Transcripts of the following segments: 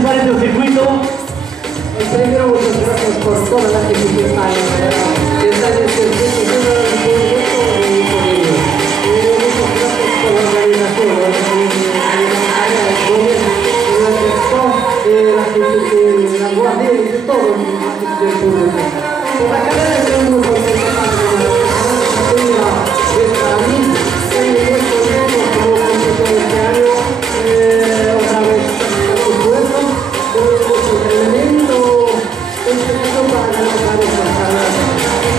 te parece el circuito? Primero, muchas gracias por toda la gente que está en este circuito. Muchas gracias por la organización, la guardia y de todo el público. Por la carrera estoy muy contento de estar aquí. Tengo mucho tiempo como competidor este año. Otra vez, por supuesto, tengo mucho entrenamiento. Para ganar esta carrera.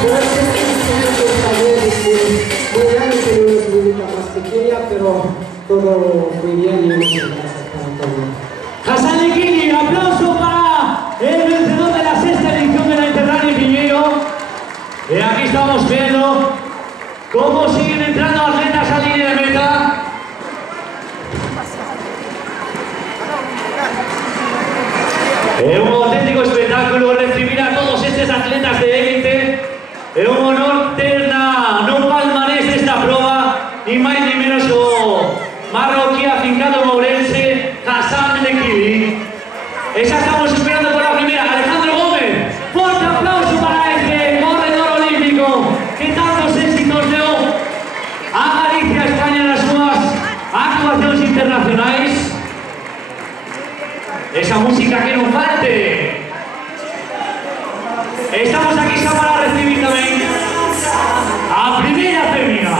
Pero es que este está bien, muy grande, que no es muy más pequeña, pero todo muy bien y muchas gracias para todo. Hassan Lequini, aplauso para el vencedor de la sexta edición de la Interrally Piñeiro. Y aquí estamos viendo cómo siguen entrando atletas a línea de meta. Es un auténtico espectáculo recibir a todos estos atletas de élite. Es un honor tener no palmarés de esta prueba, ni más ni menos o marroquí afincado mourense, Hassan Lequini. Esa estamos esperando por la primera, Alejandro Gómez. Fuerte aplauso para este corredor olímpico que tantos éxitos dio a Galicia, España en las súas actuaciones internacionales. Esa música que no falte. Estamos aquí xa para recibir tamén a primeira femina.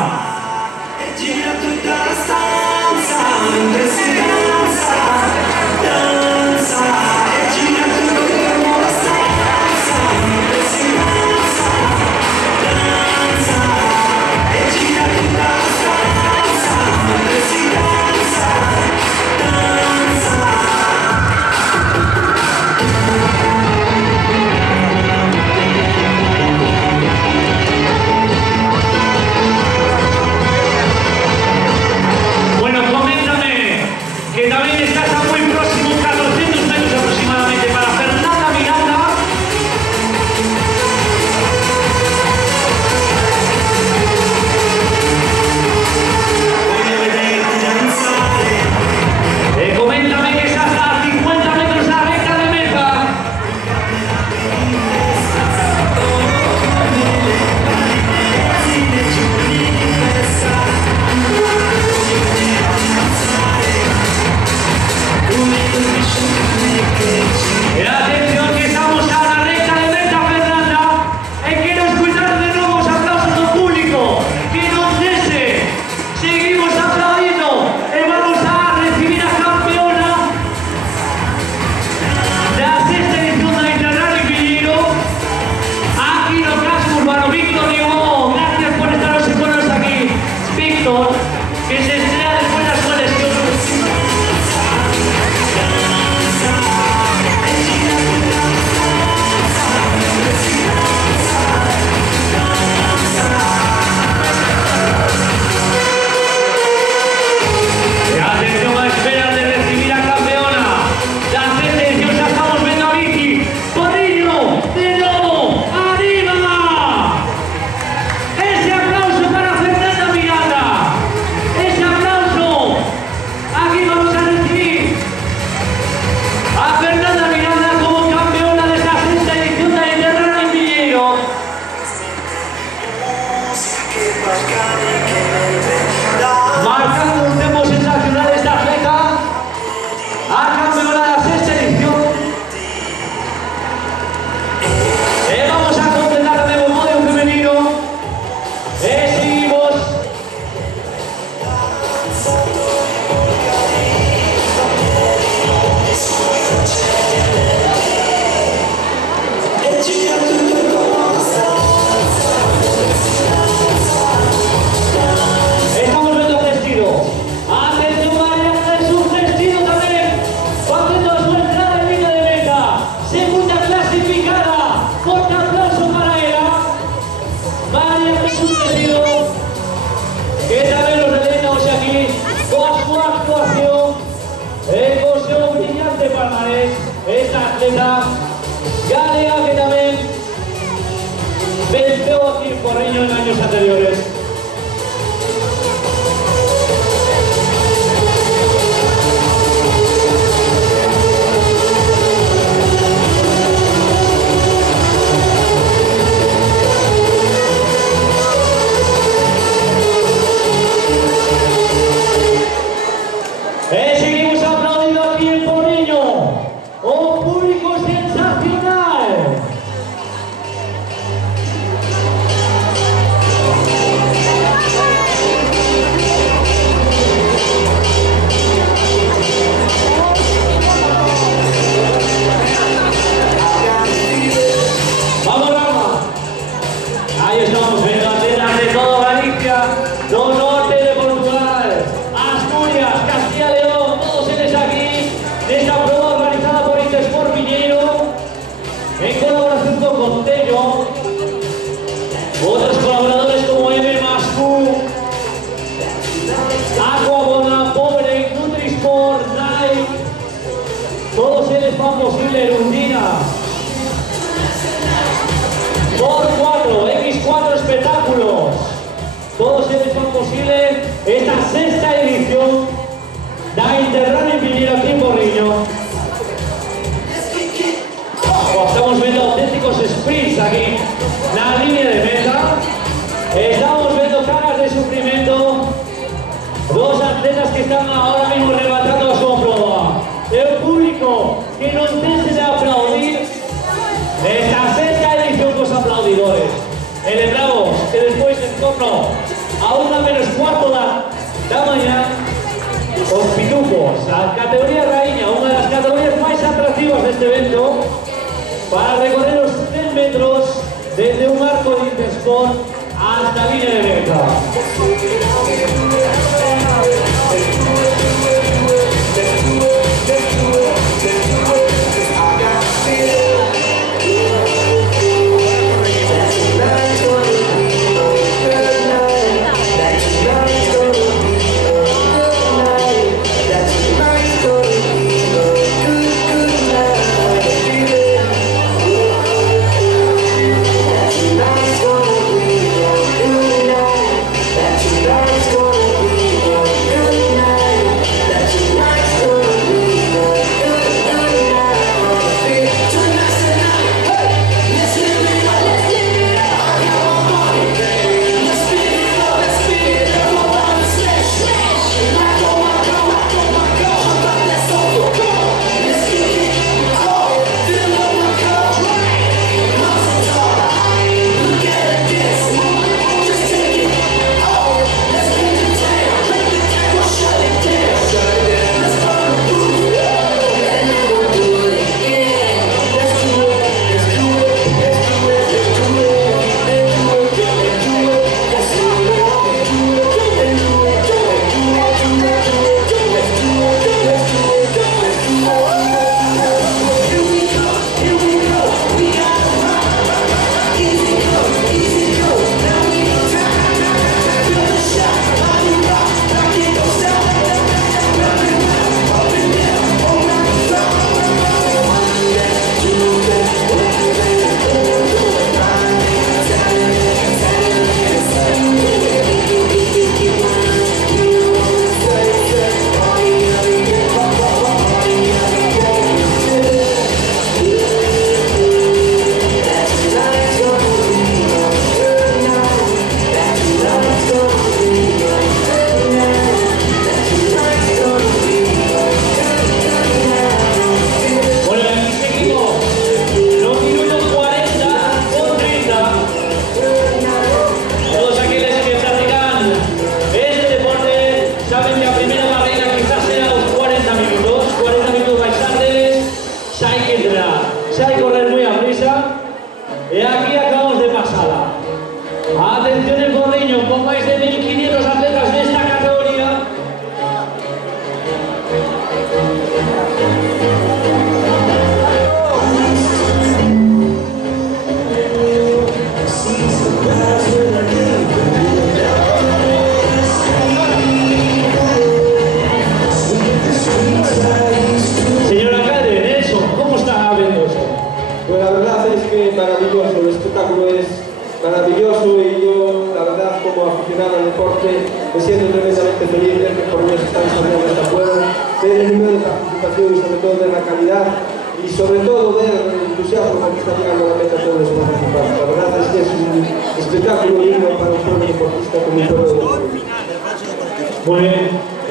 Esta atleta Galea, que también venció aquí en Porriño en años anteriores. un público sensacional. Vamos, Rama. Ahí estamos viendo atletas de todo Galicia, todo norte de Portugal, Asturias, Castilla y León, todos ellos aquí de esta prueba organizada por Intersport Viñeiro en colaboración con Contello, otros colaboradores como M Mascu, Aquabona, Pobre, Nutrisport, Nike, todos ellos fan posible Erundina. Por 4, X4 espectáculos. Todos ellos son posibles esta sexta edición da Interrunning Viñeiro aquí en Porriño. Estamos viendo auténticos sprints aquí en la línea de meta. Estamos viendo caras de sufrimiento. Dos atletas que están ahora mismo rematando su prueba. El público que nos deje de aplaudir. Esta sexta edición con los aplaudidores. Celebramos que después en torno a 1:45 da mañana os pitufos, la categoría raíña, una de las categorías más atractivas de este evento, para recorrer los 3 metros desde un arco de Intersport hasta la línea de meta.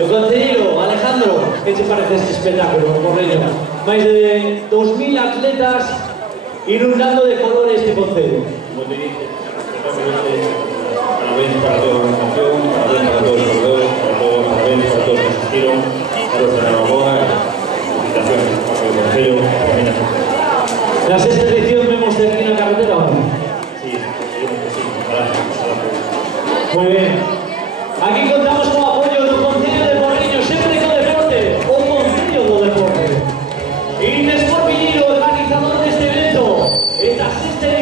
O concelleiro, Alejandro, que te parece este espectáculo, Porreño? Máis de 2000 atletas inundando de color este concello. Como te dije, parabéns para toda a organización, parabéns para todos os corredores, parabéns para todos os que asistieron, para os de Navaboa, felicitaciones para o concello, tamén a xente. Na sexta edición vemos de aquí na carretera ou non? Sí, ojalá. Muy bien. Aquí contamos con o apoio do Concello de Porriño, sempre co deporte, o Concello do Deporte. Indesport Villiro, organizador deste evento, esta sexta edición